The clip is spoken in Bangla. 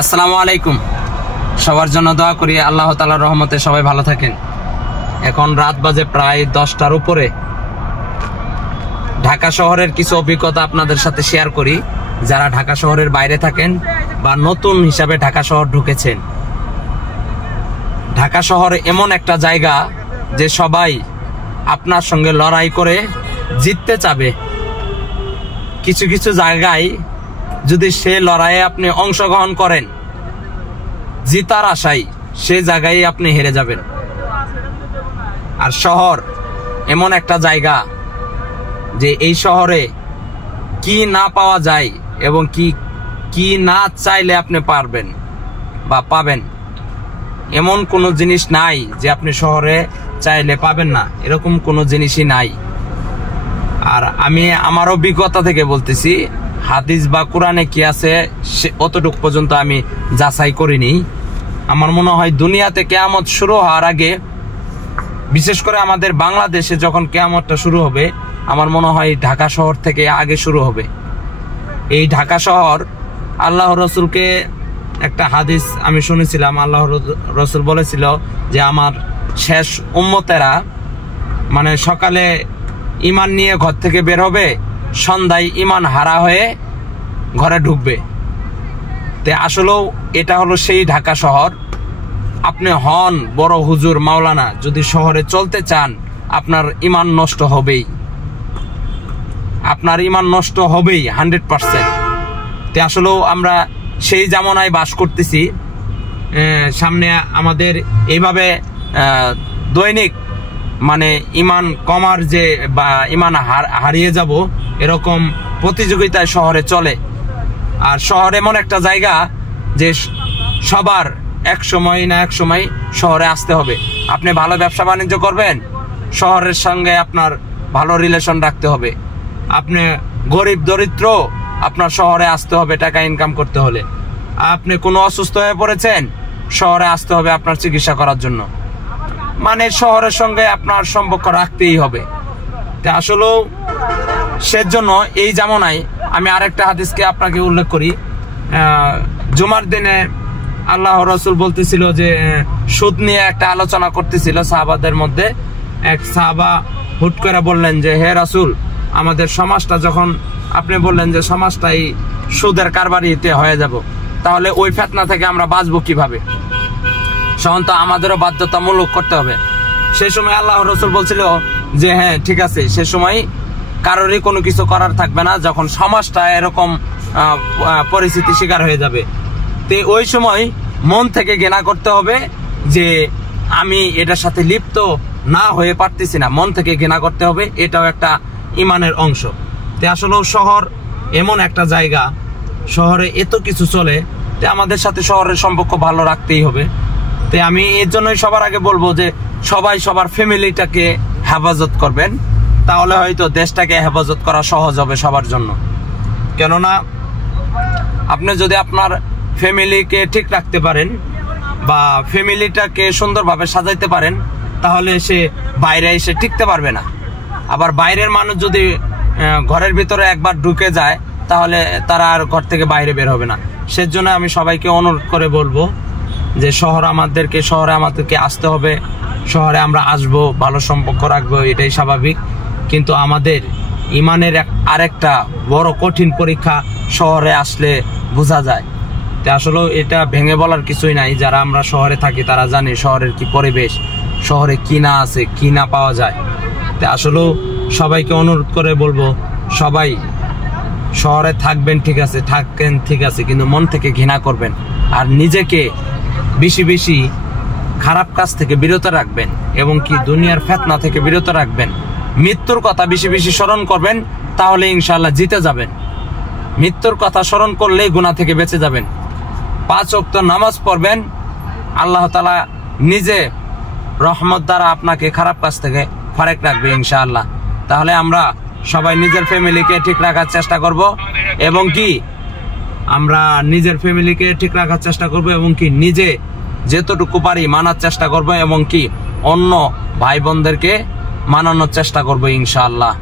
আসসালামু আলাইকুম। সবার জন্য দোয়া করি আল্লাহ তাআলার রহমতে সবাই ভালো থাকেন। এখন রাত বাজে প্রায় 10টার উপরে। ঢাকা শহরের কিছু অভিজ্ঞতা আপনাদের সাথে শেয়ার করি, যারা ঢাকা শহরের বাইরে থাকেন বা নতুন হিসাবে ঢাকা শহর ঢুকেছেন। ঢাকা শহর এমন একটা জায়গা যে সবাই আপনার সঙ্গে লড়াই করে জিততে চাবে। কিছু কিছু জায়গায় যদি সে লড়াইয়ে আপনি অংশগ্রহণ করেন জিতার আশায়, সে জায়গায় আপনি হেরে যাবেন। আর শহর এমন একটা জায়গা যে এই শহরে কি না পাওয়া যায় এবং কি না চাইলে আপনি পারবেন বা পাবেন, এমন কোনো জিনিস নাই যে আপনি শহরে চাইলে পাবেন না, এরকম কোনো জিনিসই নাই। আর আমি আমার অভিজ্ঞতা থেকে বলতেছি, হাদিস বা কোরআনে কি আছে অতটুক পর্যন্ত আমি যাচাই করিনি। আমার মনে হয় দুনিয়াতে কিয়ামত শুরু হওয়ার আগে, বিশেষ করে আমাদের বাংলাদেশে যখন কিয়ামতটা শুরু হবে, আমার মনে হয় ঢাকা শহর থেকে আগে শুরু হবে। এই ঢাকা শহর, আল্লাহ রসুলকে একটা হাদিস আমি শুনেছিলাম, আল্লাহ রসুল বলেছিল যে আমার শেষ উম্মতেরা মানে সকালে ঈমান নিয়ে ঘর থেকে বের হবে, সন্ধ্যায় ঈমান হারা হয়ে ঘরে ঢুকবে। তে আসলেও এটা হলো সেই ঢাকা শহর। আপনি হন বড় হুজুর মাওলানা, যদি শহরে চলতে চান আপনার ঈমান নষ্ট হবেই, আপনার ঈমান নষ্ট হবেই 100%। তে আসলেও আমরা সেই জামানায় বাস করতেছি। সামনে আমাদের এইভাবে দৈনিক মানে ঈমান কমার যে বা ঈমান হারিয়ে যাব এরকম প্রতিযোগিতায় শহরে চলে। আর শহর এমন একটা জায়গা যে সবার এক সময় না এক সময় শহরে আসতে হবে। আপনি ভালো ব্যবসা বাণিজ্য করবেন, শহরের সঙ্গে আপনার ভালো রিলেশন রাখতে হবে। আপনি গরিব দরিদ্র, আপনার শহরে আসতে হবে টাকা ইনকাম করতে হলে। আপনি কোনো অসুস্থ হয়ে পড়েছেন, শহরে আসতে হবে আপনার চিকিৎসা করার জন্য। মানে শহরের সঙ্গে আপনার সম্পর্ক রাখতেই হবে। তা আসলেও সেজন্য এই জামানায় আমি আরেকটা হাদিসকে আপনাকে উল্লেখ করি। জুমার দিনে আল্লাহ রসুল বলতেছিল যে সুদ নিয়ে একটা আলোচনা করতেছিল সাহাবাদের মধ্যে। এক সাহাবা হুট করে বললেন যে হে রাসূল, আমাদের সমাজটা যখন আপনি বললেন যে সমাজটাই সুদের কারবারিতে হয়ে যাব, তাহলে ওই ফিতনা থেকে আমরা বাঁচবো কিভাবে? সহন তো আমাদেরও বাধ্যতামূলক করতে হবে। সে সময় আল্লাহ রসুল বলছিল যে হ্যাঁ ঠিক আছে, সে সময় কারোরই কোনো কিছু করার থাকবে না যখন সমাজটা এরকম পরিস্থিতি শিকার হয়ে যাবে। তো ওই সময় মন থেকে ঘৃণা করতে হবে যে আমি এটার সাথে লিপ্ত না হয়ে পারতেছি না, মন থেকে ঘৃণা করতে হবে। এটাও একটা ইমানের অংশ। তো আসলে শহর এমন একটা জায়গা, শহরে এত কিছু চলে, তো আমাদের সাথে শহরের সম্পর্ক ভালো রাখতেই হবে। তো আমি এর জন্যই সবার আগে বলবো যে সবাই সবার ফ্যামিলিটাকে হেফাজত করবেন, তাহলে হয়তো দেশটাকে হেফাজত করা সহজ হবে সবার জন্য। কেননা আপনি যদি আপনার ফ্যামিলিকে ঠিক রাখতে পারেন বা ফ্যামিলিটাকে সুন্দরভাবে সাজাইতে পারেন, তাহলে সে বাইরে এসে টিকতে পারবে না। আবার বাইরের মানুষ যদি ঘরের ভিতরে একবার ঢুকে যায়, তাহলে তারা আর ঘর থেকে বাইরে বের হবে না। সেজন্য আমি সবাইকে অনুরোধ করে বলবো যে শহরে আমাদেরকে আসতে হবে, শহরে আমরা আসবো, ভালো সম্পর্ক রাখবো, এটাই স্বাভাবিক। কিন্তু আমাদের ইমানের আরেকটা বড় কঠিন পরীক্ষা শহরে আসলে বোঝা যায়। তো আসলে এটা ভেঙে বলার কিছুই নাই। যারা আমরা শহরে থাকি তারা জানি শহরের কি পরিবেশ, শহরে কি না আছে, কি না পাওয়া যায়। তো আসলেও সবাইকে অনুরোধ করে বলবো, সবাই শহরে থাকবেন ঠিক আছে, থাকেন ঠিক আছে, কিন্তু মন থেকে ঘৃণা করবেন। আর নিজেকে বেশি বেশি খারাপ কাজ থেকে বিরত রাখবেন এবং কি দুনিয়ার ফিতনা থেকে বিরত রাখবেন। মৃত্যুর কথা বেশি বেশি স্মরণ করবেন, তাহলে ইনশাআল্লাহ জিতে যাবেন। মৃত্যুর কথা স্মরণ করলেই গুনাহ থেকে বেঁচে যাবেন। 5 ওয়াক্ত নামাজ পড়বেন, আল্লাহ তাআলা নিজে রহমত দ্বারা আপনাকে খারাপ কাজ থেকে ফারেক রাখবে ইনশাআল্লাহ। তাহলে আমরা সবাই নিজের ফ্যামিলিকে ঠিক রাখার চেষ্টা করব এবং কি নিজে যেতটুকু পারি মানার চেষ্টা করব এবং কি অন্য ভাই বোনদেরকে মানানোর চেষ্টা করব ইনশাআল্লাহ।